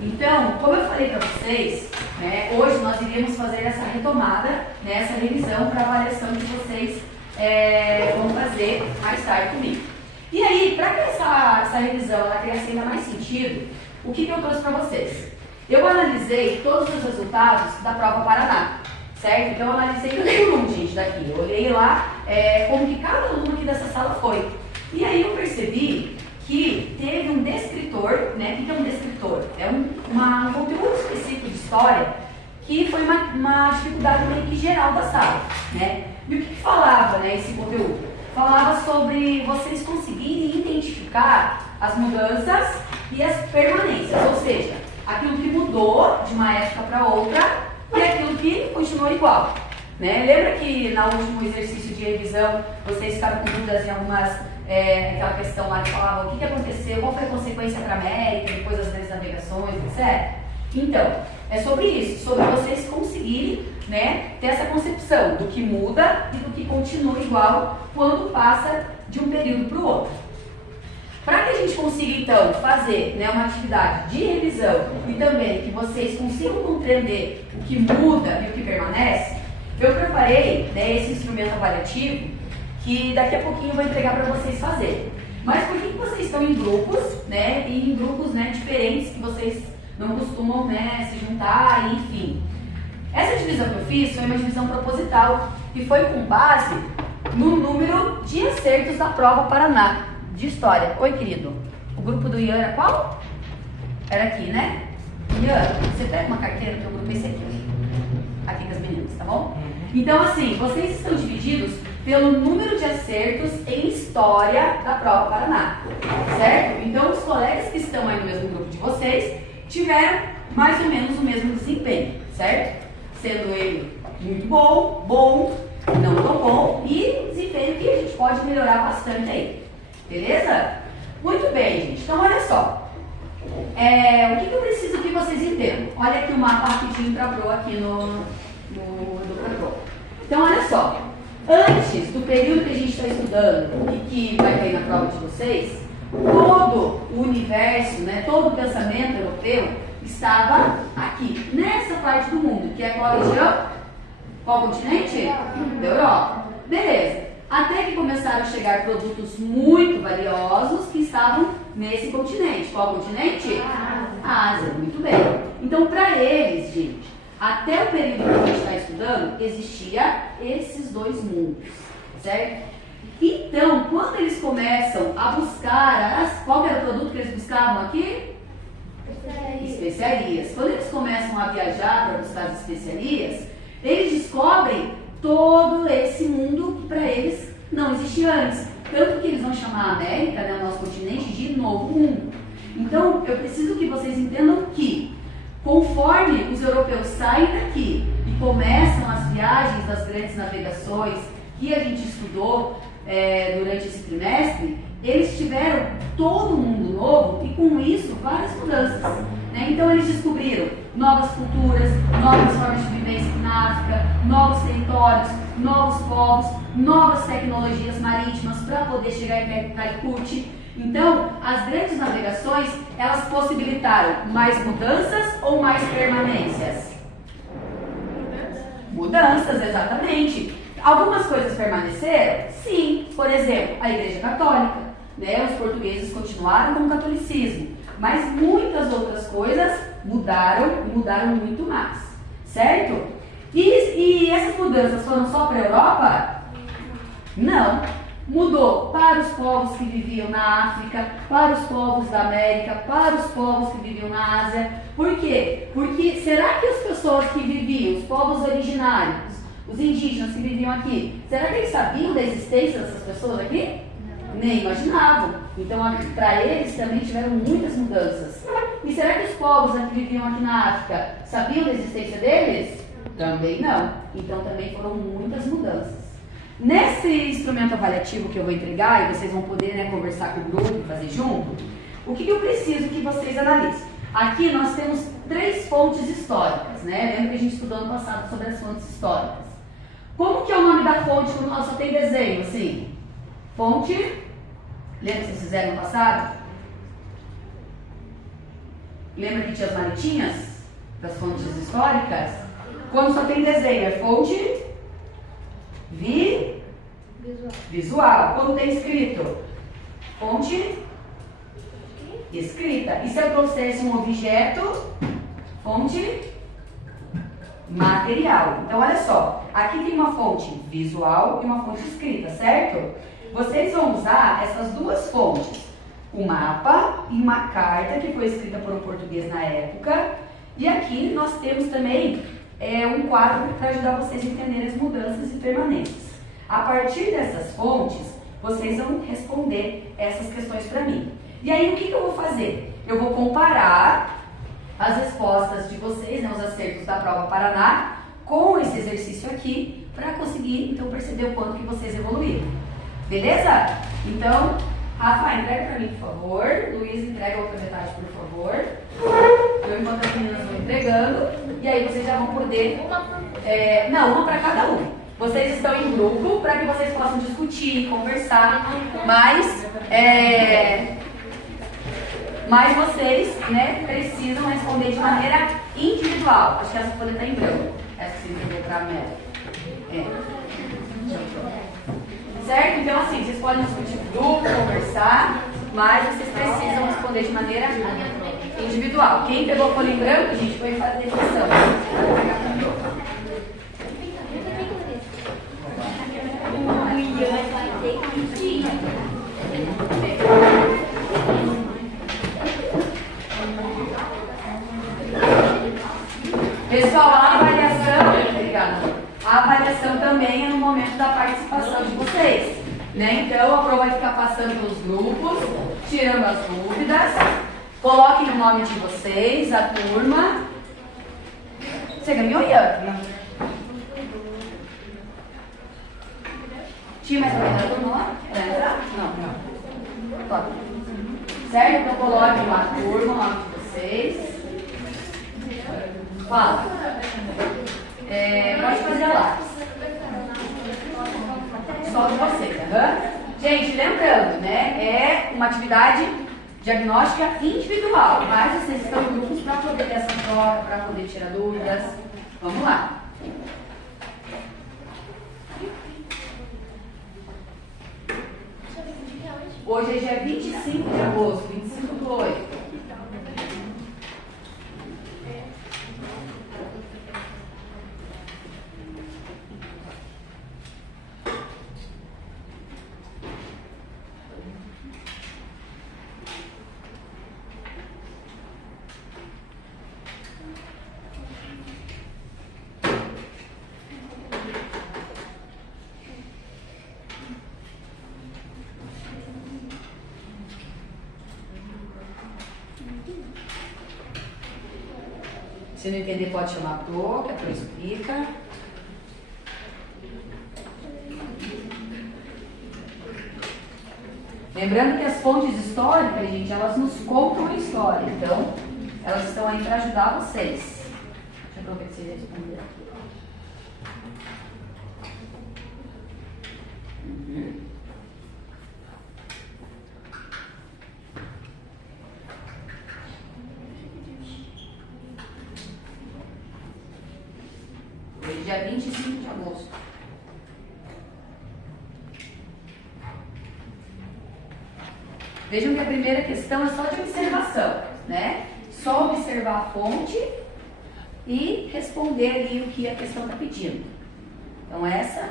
Então, como eu falei para vocês, né, hoje nós iríamos fazer essa retomada, né, essa revisão para avaliação que vocês vão fazer mais tarde comigo. E aí, para que essa revisão ela criasse ainda mais sentido, o que eu trouxe para vocês? Eu analisei todos os resultados da prova Paraná, certo? Então, eu analisei todo mundo, gente, daqui. Eu olhei lá como que cada aluno aqui dessa sala foi. E aí eu percebi que teve um descritor, né? O que é um descritor? É um conteúdo específico de história que foi uma dificuldade meio que geral da sala, né? E o que falava, né, esse conteúdo? Falava sobre vocês conseguirem identificar as mudanças e as permanências, ou seja, aquilo que mudou de uma época para outra e aquilo que continuou igual. Né? Lembra que no último exercício de revisão vocês ficaram com dúvidas em algumas, aquela questão lá que falava o que aconteceu, qual foi a consequência para a América, depois das grandes navegações, etc. Então, é sobre isso, sobre vocês conseguirem, né, ter essa concepção do que muda e do que continua igual quando passa de um período para o outro. Para que a gente consiga, então, fazer, né, uma atividade de revisão e também que vocês consigam compreender o que muda e o que permanece, eu preparei, né, esse instrumento avaliativo que daqui a pouquinho eu vou entregar para vocês fazerem. Mas por que vocês estão em grupos, né, e em grupos, né, diferentes que vocês não costumam, né, se juntar, enfim. Essa divisão que eu fiz foi uma divisão proposital e foi com base no número de acertos da prova Paraná de História. Oi, querido. O grupo do Ian era qual? Era aqui, né? Ian, você pega uma carteira, teu grupo é esse aqui. Aqui com as meninas, tá bom? Então, assim, vocês estão divididos pelo número de acertos em História da prova Paraná, certo? Então, os colegas que estão aí no mesmo grupo de vocês tiveram mais ou menos o mesmo desempenho, certo? Sendo ele muito bom, não tão bom e um desempenho que a gente pode melhorar bastante aí. Beleza? Muito bem, gente. Então, olha só. O que eu preciso que vocês entendam? Olha aqui o mapa rapidinho para a Pro aqui no Pro. Então, olha só. Antes do período que a gente está estudando, o que vai cair na prova de vocês, todo o universo, né, todo o pensamento europeu estava aqui, nessa parte do mundo, que é qual região? Qual continente? Da Europa. Beleza. Até que começaram a chegar produtos muito valiosos que estavam nesse continente. Qual continente? Ásia. Muito bem. Então, para eles, gente, até o período que a gente está estudando, existia esses dois mundos, certo? Então, quando eles começam a buscar, qual era o produto que eles buscavam aqui? Especiarias. Quando eles começam a viajar para buscar as especiarias, eles descobrem todo esse mundo que para eles não existia antes. Tanto que eles vão chamar a América, né, o nosso continente, de novo mundo. Então, eu preciso que vocês entendam que, conforme os europeus saem daqui e começam as viagens das grandes navegações que a gente estudou durante esse trimestre, eles tiveram todo um mundo novo e com isso várias mudanças, né? Então eles descobriram novas culturas, novas formas de vivência na África, novos territórios, novos povos, novas tecnologias marítimas para poder chegar em Calicut. Então, as grandes navegações, elas possibilitaram mais mudanças ou mais permanências? Mudanças, exatamente. Algumas coisas permaneceram? Sim. Por exemplo, a Igreja Católica, né? Os portugueses continuaram com o catolicismo, mas muitas outras coisas mudaram muito mais, certo? E essas mudanças foram só para a Europa? Não. Mudou para os povos que viviam na África, para os povos da América, para os povos que viviam na Ásia. Por quê? Porque será que as pessoas que viviam, os povos originários, os indígenas que viviam aqui, será que eles sabiam da existência dessas pessoas aqui? Não. Nem imaginavam. Então, para eles também tiveram muitas mudanças. E será que os povos que viviam aqui na África sabiam da existência deles? Também não. Então, também foram muitas mudanças. Nesse instrumento avaliativo que eu vou entregar, e vocês vão poder, né, conversar com o grupo e fazer junto, o que eu preciso que vocês analisem? Aqui nós temos 3 fontes históricas, né? Lembra que a gente estudou ano passado sobre as fontes históricas. Como que é o nome da fonte quando ela só tem desenho, assim? Fonte, lembra que vocês fizeram no passado? Lembra que tinha as maletinhas das fontes históricas? Quando só tem desenho, é fonte visual. Quando tem escrito, fonte escrita. E se eu trouxesse um objeto, fonte material. Então, olha só, aqui tem uma fonte visual e uma fonte escrita, certo? Vocês vão usar essas duas fontes, o mapa e uma carta que foi escrita por um português na época. E aqui nós temos também um quadro para ajudar vocês a entenderem as mudanças e permanências. A partir dessas fontes, vocês vão responder essas questões para mim. E aí, o que eu vou fazer? Eu vou comparar as respostas de vocês, né, os acertos da prova Paraná, com esse exercício aqui, para conseguir, então, perceber o quanto que vocês evoluíram. Beleza? Então, Rafa, entrega para mim, por favor. Luiz, entrega a outra metade, por favor. Eu, enquanto as meninas vão entregando. E aí, vocês já vão poder... uma para cada um. Vocês estão em grupo para que vocês possam discutir, conversar, mas vocês, né, precisam responder de maneira individual. Acho que essa folha está em branco. Essa que você entregou para a Mel. Certo? Então, assim, vocês podem discutir em grupo, conversar, mas vocês precisam responder de maneira individual. Quem pegou folha em branco, gente, foi fazer definição. Pessoal, a avaliação também é no momento da participação de vocês, né? Então, a prova vai ficar passando pelos grupos, tirando as dúvidas. Coloquem o nome de vocês, a turma. Você ganhou, Ian? Tinha mais alguém da turma lá? Não. Top. Certo? Então, coloquem lá a turma, o nome de vocês. Fala. Pode fazer a lápis. Só de vocês, Gente, lembrando, né? É uma atividade diagnóstica individual, mas vocês estão em grupos para poder ter essa troca, para poder tirar dúvidas. Vamos lá. Hoje é dia 25 de agosto, 25/8. Se não entender, pode chamar a Pro, que a Pro explica. Lembrando que as fontes históricas, gente, elas nos contam a história. Então, elas estão aí para ajudar vocês. Deixa eu ver se vocês responder aqui. Dia 25 de agosto. Vejam que a primeira questão é só de observação, né? Só observar a fonte e responder ali o que a questão está pedindo. Então essa,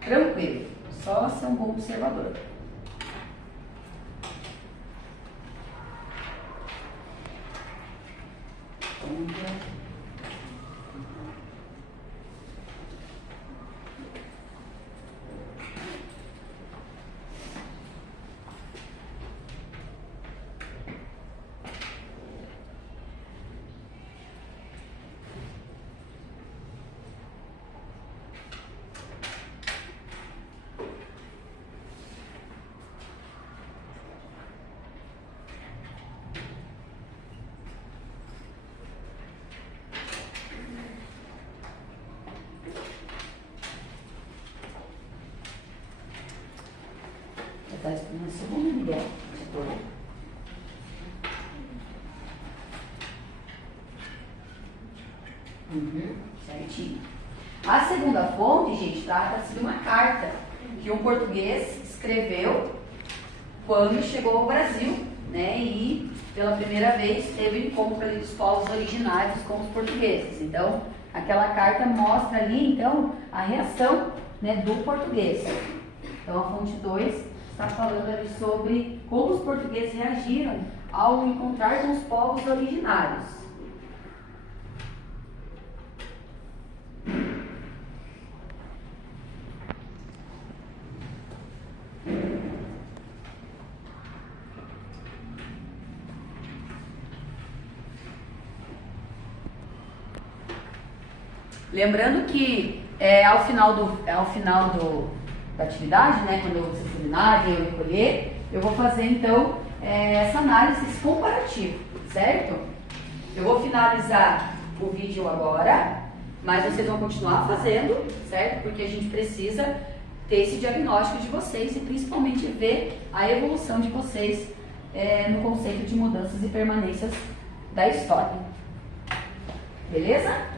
tranquilo, só ser um bom observador. Está na segunda ideia. Certinho. A segunda fonte, gente, trata-se de uma carta que um português escreveu quando chegou ao Brasil, né? E pela primeira vez teve encontro ali dos povos originários com os portugueses. Então, aquela carta mostra ali, então, a reação, né, do português. Então, a fonte 2 está falando ali sobre como os portugueses reagiram ao encontrar com os povos originários. Lembrando que ao final da atividade, né, quando você terminar e eu recolher, eu vou fazer então essa análise comparativa, certo? Eu vou finalizar o vídeo agora, mas vocês vão continuar fazendo, certo? Porque a gente precisa ter esse diagnóstico de vocês e principalmente ver a evolução de vocês no conceito de mudanças e permanências da história. Beleza?